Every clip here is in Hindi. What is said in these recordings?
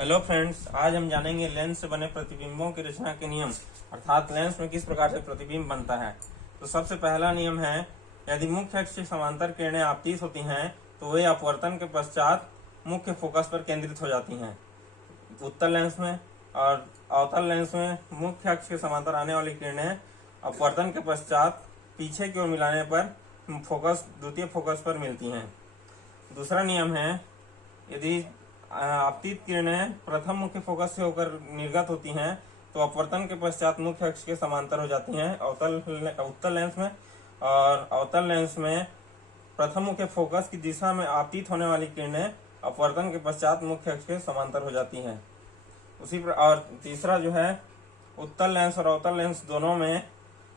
हेलो फ्रेंड्स, आज हम जानेंगे लेंस से बने प्रतिबिंबों की रचना के नियम, अर्थात लेंस में किस प्रकार से प्रतिबिंब बनता है। तो सबसे पहला नियम है, यदि मुख्य अक्ष से समांतर किरणें आपतित होती हैं तो वे अपवर्तन के पश्चात मुख्य फोकस पर केंद्रित हो जाती हैं। उत्तल लेंस में और अवतल लेंस में मुख्य अक्ष के समांतर आने वाली किरणें अपवर्तन के पश्चात पीछे की ओर मिलाने पर द्वितीय फोकस पर मिलती हैं। दूसरा नियम है, यदि आपतित किरणें प्रथम मुख्य फोकस से होकर निर्गत होती हैं तो अपवर्तन के पश्चात मुख्य अक्ष के समांतर हो जाती हैं। उत्तल लेंस में और अवतल लेंस में प्रथम मुख्य फोकस की दिशा में आपतित होने वाली किरणें अपवर्तन के पश्चात मुख्य अक्ष के समांतर हो जाती हैं। और तीसरा जो है, उत्तल लेंस और अवतल लेंस दोनों में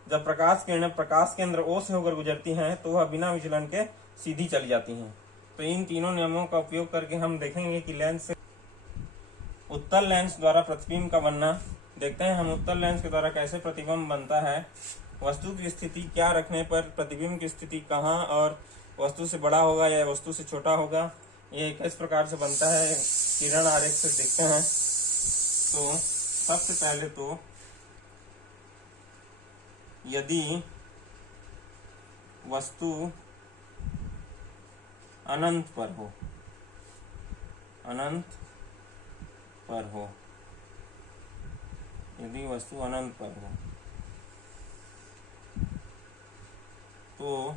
जब प्रकाश किरणें प्रकाश केंद्र O से होकर गुजरती हैं तो वह बिना विचलन के सीधी चली जाती हैं। तो इन तीनों नियमों का उपयोग करके हम देखेंगे कि लेंस से उत्तल लेंस द्वारा प्रतिबिंब का बनना। देखते हैं हम उत्तल लेंस के द्वारा कैसे प्रतिबिंब बनता है। वस्तु की स्थिति क्या रखने पर प्रतिबिंब की स्थिति कहाँ और वस्तु से बड़ा होगा या वस्तु से छोटा होगा, ये किस प्रकार से बनता है, किरण आरेख से देखते हैं। तो सबसे पहले तो यदि वस्तु अनंत पर हो, यदि वस्तु अनंत पर हो तो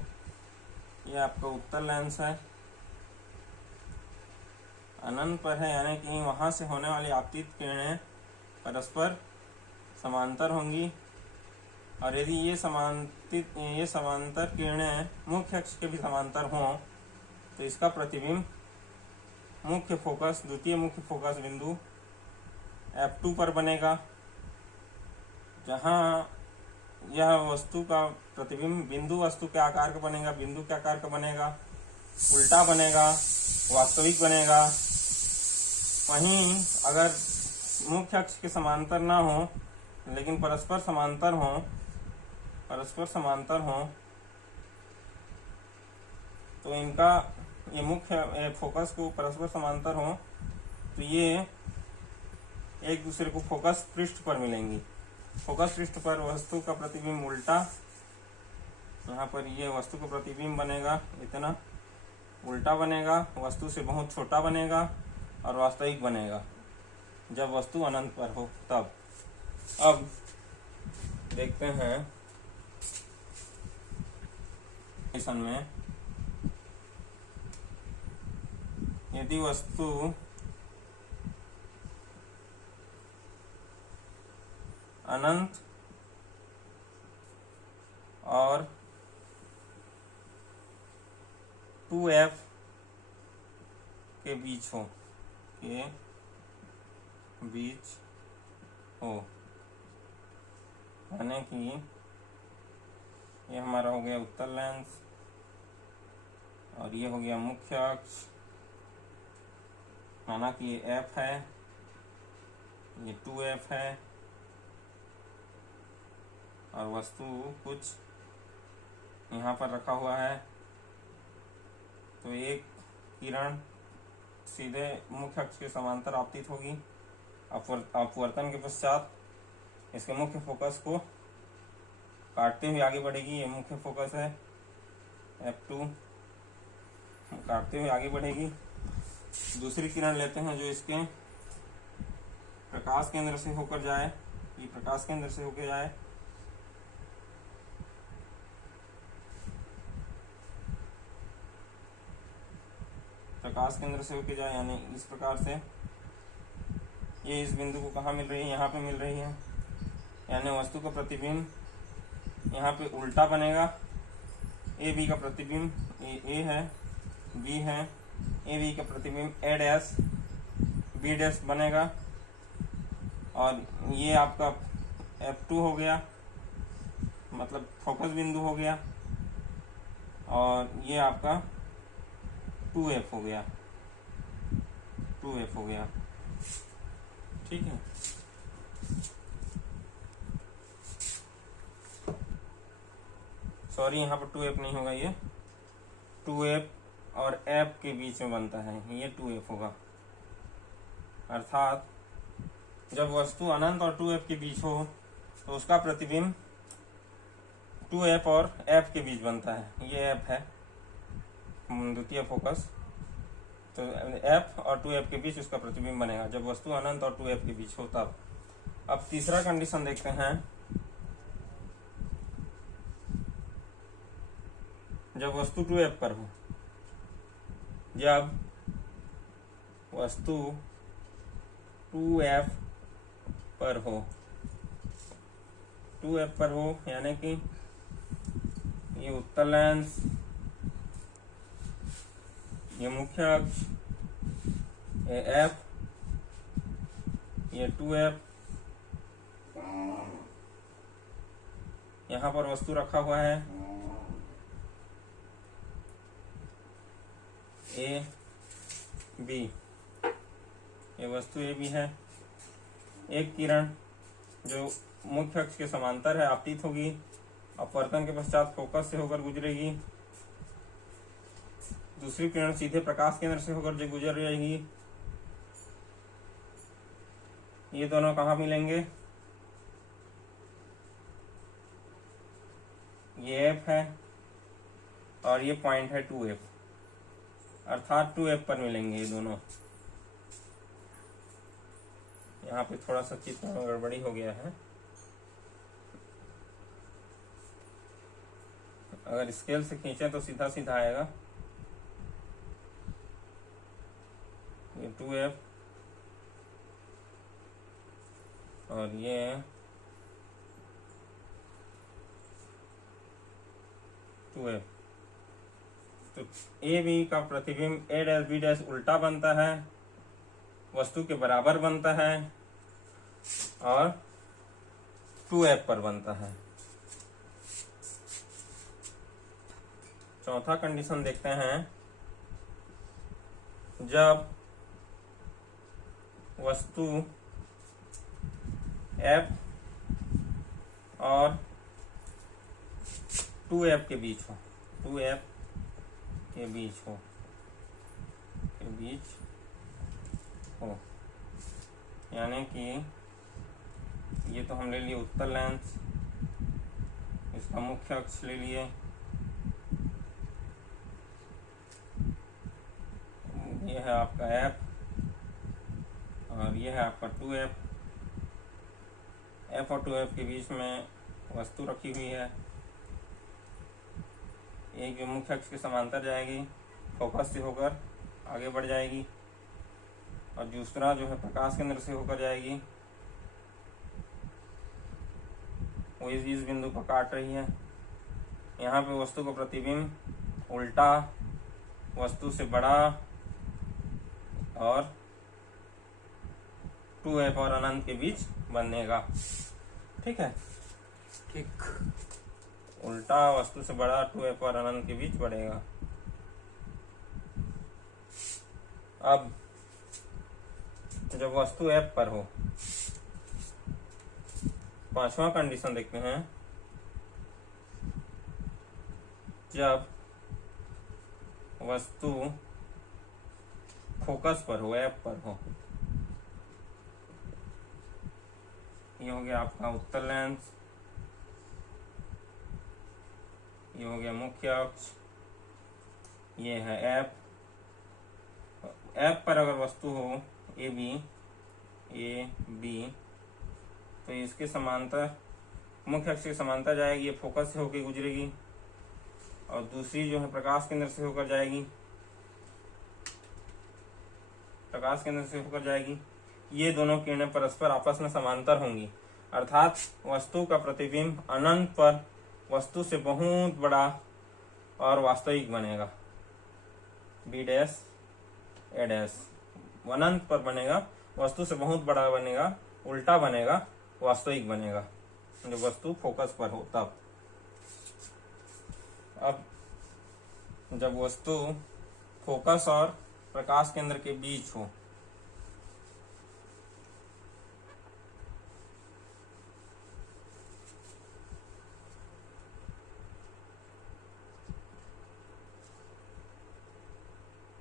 ये आपका उत्तल लेंस है। अनंत पर है यानी कि वहां से होने वाली आपतित किरणें परस्पर समांतर होंगी, और यदि ये समांतर किरणें मुख्य अक्ष के भी समांतर हों तो इसका प्रतिबिंब द्वितीय मुख्य फोकस बिंदु F2 पर बनेगा, जहां यह वस्तु का प्रतिबिंब बिंदु वस्तु के आकार का बनेगा, बिंदु के आकार का बनेगा, उल्टा बनेगा, वास्तविक बनेगा। वहीं अगर मुख्य अक्ष के समांतर ना हो लेकिन परस्पर समांतर हो तो इनका ये मुख्य फोकस को परस्पर समांतर हो तो ये एक दूसरे को फोकस पृष्ठ पर मिलेंगी। फोकस पृष्ठ पर वस्तु का प्रतिबिंब उल्टा, यहाँ पर ये वस्तु का प्रतिबिंब बनेगा, इतना उल्टा बनेगा, वस्तु से बहुत छोटा बनेगा और वास्तविक बनेगा जब वस्तु अनंत पर हो तब। अब देखते हैं में, यदि वस्तु अनंत और 2F के बीच हो, यानी कि ये हमारा हो गया उत्तल लेंस और ये हो गया मुख्य अक्ष, माना कि ये F है, ये 2F है और वस्तु कुछ यहाँ पर रखा हुआ है। तो एक किरण सीधे मुख्य अक्ष के समांतर आपतित होगी, अपवर्तन के पश्चात इसके मुख्य फोकस को काटते हुए आगे बढ़ेगी। ये मुख्य फोकस है F2, काटते हुए आगे बढ़ेगी। दूसरी किरण लेते हैं जो इसके प्रकाश केंद्र से होकर जाए, ये प्रकाश केंद्र से होकर जाए, यानी इस प्रकार से ये इस बिंदु को कहाँ मिल रही है, यहाँ पे मिल रही है, यानी वस्तु का प्रतिबिंब यहाँ पे उल्टा बनेगा। ए बी का प्रतिबिंब ए है, बी है, ए बी का प्रतिबिंब ए डैश बी डैश बनेगा, और ये आपका F2 हो गया, मतलब फोकस बिंदु हो गया, और ये आपका 2F हो गया, ठीक है। सॉरी, यहाँ पर 2F नहीं होगा, ये 2F और F के बीच में बनता है, ये 2F होगा। अर्थात जब वस्तु अनंत और 2f के बीच हो तो उसका प्रतिबिंब 2f और f के बीच बनता है। ये f है द्वितीय फोकस, तो f और 2f के बीच उसका प्रतिबिंब बनेगा जब वस्तु अनंत और 2f के बीच हो तब। अब तीसरा कंडीशन देखते हैं, जब वस्तु 2f पर हो। जब वस्तु 2f पर हो, 2f पर हो यानी कि ये उत्तल लेंस, ये मुख्य अक्ष, ये f, ये 2f, यहाँ पर वस्तु रखा हुआ है ए बी, ये वस्तु ए बी है। एक किरण जो मुख्य अक्ष के समांतर है आपतित होगी, अपवर्तन के पश्चात फोकस से होकर गुजरेगी। दूसरी किरण सीधे प्रकाश केंद्र से होकर जो गुजर जाएगी। ये दोनों कहाँ मिलेंगे? ये f है और ये पॉइंट है 2f, अर्थात 2f पर मिलेंगे ये दोनों। यहाँ पे थोड़ा सा चित्र में गड़बड़ी हो गया है, अगर स्केल से खींचे तो सीधा सीधा आएगा। ये 2f और ये 2f, तो ए बी का प्रतिबिंब ए डैश बी डैश उल्टा बनता है, वस्तु के बराबर बनता है और 2f पर बनता है। चौथा कंडीशन देखते हैं, जब वस्तु f और 2f के बीच हो, 2f के बीच हो, यानी कि ये तो हम ले लिए उत्तल लेंस, इसका मुख्य अक्ष ले लिए, ये है आपका f और ये है आपका 2f। f और 2f के बीच में वस्तु रखी हुई है, एक जो मुख्य अक्ष के समांतर जाएगी, फोकस से होकर आगे बढ़ जाएगी, और दूसरा जो है प्रकाश केंद्र से होकर जाएगी, वो इस बिंदु को काट रही है। यहाँ पे वस्तु का प्रतिबिंब उल्टा, वस्तु से बड़ा और 2f और अनंत के बीच बनेगा। ठीक है, ठीक, उल्टा वस्तु से बड़ा 2f और अनंत के बीच बढ़ेगा। अब जब वस्तु f पर हो, पांचवा कंडीशन देखते हैं, जब वस्तु फोकस पर हो, f पर हो। ये हो गया आपका उत्तल लेंस, ये हो गया मुख्य अक्ष, ये है f। f पर अगर वस्तु हो ए बी, तो इसके समांतर, मुख्य अक्ष के समांतर जाएगी, ये फोकस से होकर गुजरेगी, और दूसरी जो है प्रकाश केंद्र से होकर जाएगी, प्रकाश केंद्र से होकर जाएगी। ये दोनों किरणें परस्पर आपस में समांतर होंगी, अर्थात वस्तु का प्रतिबिंब अनंत पर वस्तु से बहुत बड़ा और वास्तविक बनेगा। बी डैश ए डैश अनंत पर बनेगा, वस्तु से बहुत बड़ा बनेगा, उल्टा बनेगा, वास्तविक बनेगा जब वस्तु फोकस पर हो तब। अब जब वस्तु फोकस और प्रकाश केंद्र के बीच हो,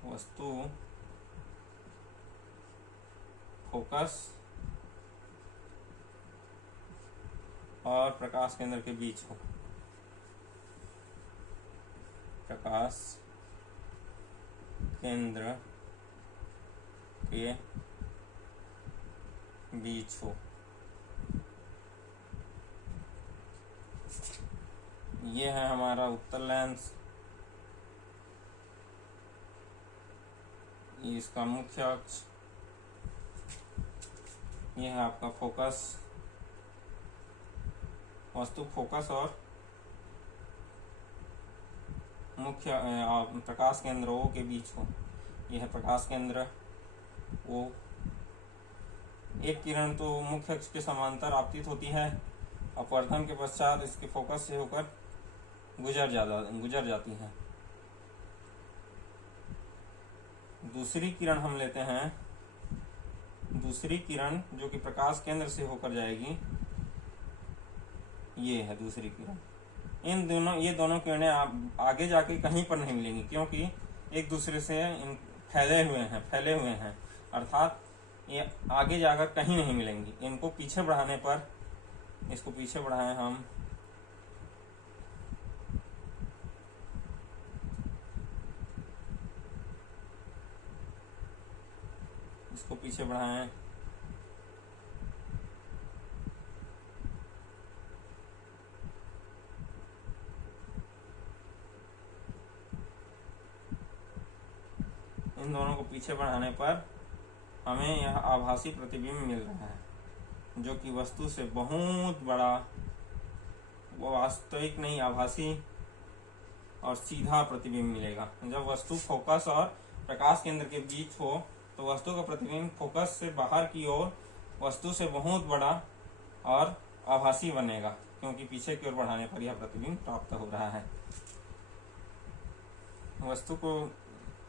वस्तु फोकस और प्रकाश केंद्र के बीच हो, प्रकाश केंद्र के बीच हो। ये है हमारा उत्तल लेंस, ये इसका मुख्य अक्ष, ये है आपका फोकस, वस्तु फोकस और मुख्य प्रकाश केंद्र ओ के बीच हो। यह है प्रकाश केंद्र ओ। एक किरण तो मुख्य अक्ष के समांतर आपतित होती है, अपवर्तन के पश्चात इसके फोकस से होकर गुजर जाती है। दूसरी किरण हम लेते हैं, दूसरी किरण जो कि प्रकाश केंद्र से होकर जाएगी, ये है दूसरी किरण। ये दोनों किरणें आगे जाके कहीं पर नहीं मिलेंगी, क्योंकि एक दूसरे से फैले हुए हैं, अर्थात ये आगे जाकर कहीं नहीं मिलेंगी। इनको पीछे बढ़ाने पर, इसको पीछे बढ़ाएं हम, इसको पीछे बढ़ाएं, इन दोनों को पीछे बढ़ाने पर हमें यह आभासी प्रतिबिंब मिल रहा है, जो कि वस्तु से बहुत बड़ा, वो वास्तविक नहीं, आभासी और सीधा प्रतिबिंब मिलेगा। जब वस्तु फोकस और प्रकाश केंद्र के बीच हो तो वस्तु का प्रतिबिंब फोकस से बाहर की ओर वस्तु से बहुत बड़ा और आभासी बनेगा, क्योंकि पीछे की ओर बढ़ाने पर यह प्रतिबिंब प्राप्त हो रहा है। वस्तु को,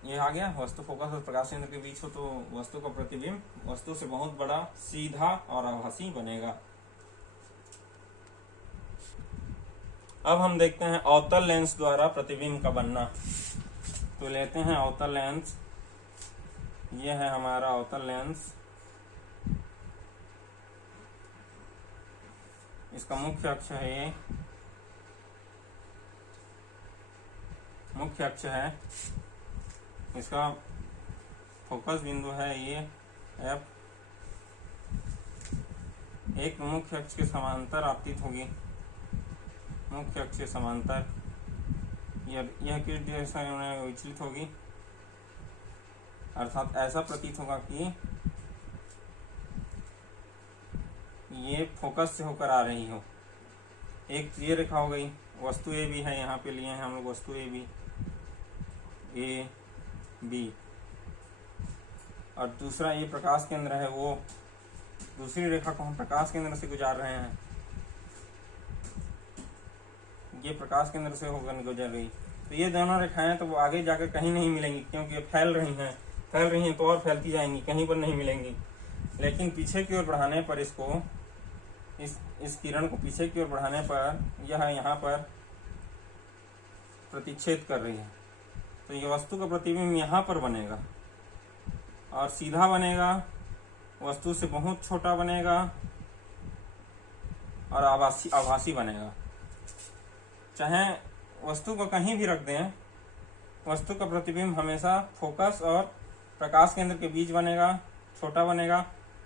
ये आ गया, वस्तु फोकस और प्रकाश केंद्र के बीच हो तो वस्तु का प्रतिबिंब वस्तु से बहुत बड़ा, सीधा और आभासी बनेगा। अब हम देखते हैं अवतल लेंस द्वारा प्रतिबिंब का बनना। तो लेते हैं अवतल लेंस, ये है हमारा अवतल लेंस। इसका मुख्य अक्ष है, ये मुख्य अक्ष है, इसका फोकस बिंदु है ये एफ। एक मुख्य अक्ष के समांतर आपतित होगी, मुख्य अक्ष के समांतर, यह किस दिशा में विचलित होगी, अर्थात ऐसा प्रतीत होगा कि ये फोकस से होकर आ रही हो। एक ये रेखा हो गई, वस्तु ए बी है, यहाँ पे लिए हैं हम लोग वस्तु ए बी, और दूसरा ये प्रकाश केंद्र है, वो दूसरी रेखा को हम प्रकाश केंद्र से गुजार रहे हैं, ये प्रकाश केंद्र से होकर गुजर रही। तो ये दोनों रेखाएं तो वो आगे जाकर कहीं नहीं मिलेंगी, क्योंकि फैल रही हैं तो और फैलती जाएंगी, कहीं पर नहीं मिलेंगी। लेकिन पीछे की ओर बढ़ाने पर इसको, इस किरण को पीछे की ओर बढ़ाने पर यह यहाँ पर प्रतिच्छेद कर रही है, तो ये वस्तु का प्रतिबिंब यहाँ पर बनेगा और सीधा बनेगा, वस्तु से बहुत छोटा बनेगा और आभासी बनेगा। चाहे वस्तु को कहीं भी रख दें, वस्तु का प्रतिबिंब हमेशा फोकस और प्रकाश केंद्र के बीच बनेगा, छोटा बनेगा।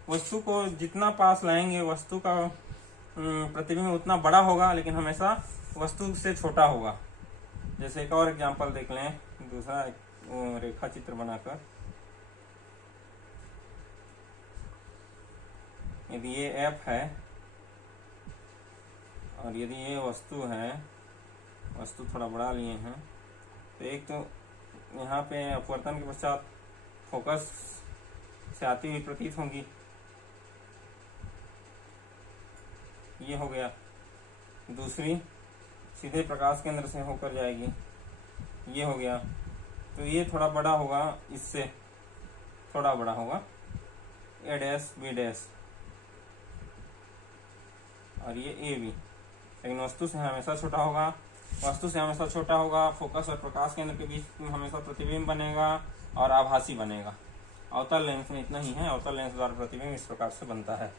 वस्तु को जितना पास लाएंगे वस्तु का प्रतिबिंब उतना बड़ा होगा, लेकिन हमेशा वस्तु से छोटा होगा। जैसे एक और एग्जांपल देख लें, दूसरा रेखा चित्र बनाकर, यदि ये एफ है और यदि ये वस्तु है, वस्तु थोड़ा बड़ा लिए हैं, तो एक तो यहाँ पे अपवर्तन के पश्चात फोकस से आती हुई प्रतीत होंगी, ये हो गया। दूसरी सीधे प्रकाश केंद्र से होकर जाएगी, ये हो गया। तो ये थोड़ा बड़ा होगा, इससे थोड़ा बड़ा होगा, ए डैश बी डैश, और ये ए बी, लेकिन वस्तु से हमेशा छोटा होगा, वस्तु से हमेशा छोटा होगा। फोकस और प्रकाश केंद्र के बीच में हमेशा प्रतिबिंब बनेगा और आभासी बनेगा। अवतल लेंस में इतना ही है। अवतल लेंस द्वारा प्रतिबिंब इस प्रकार से बनता है।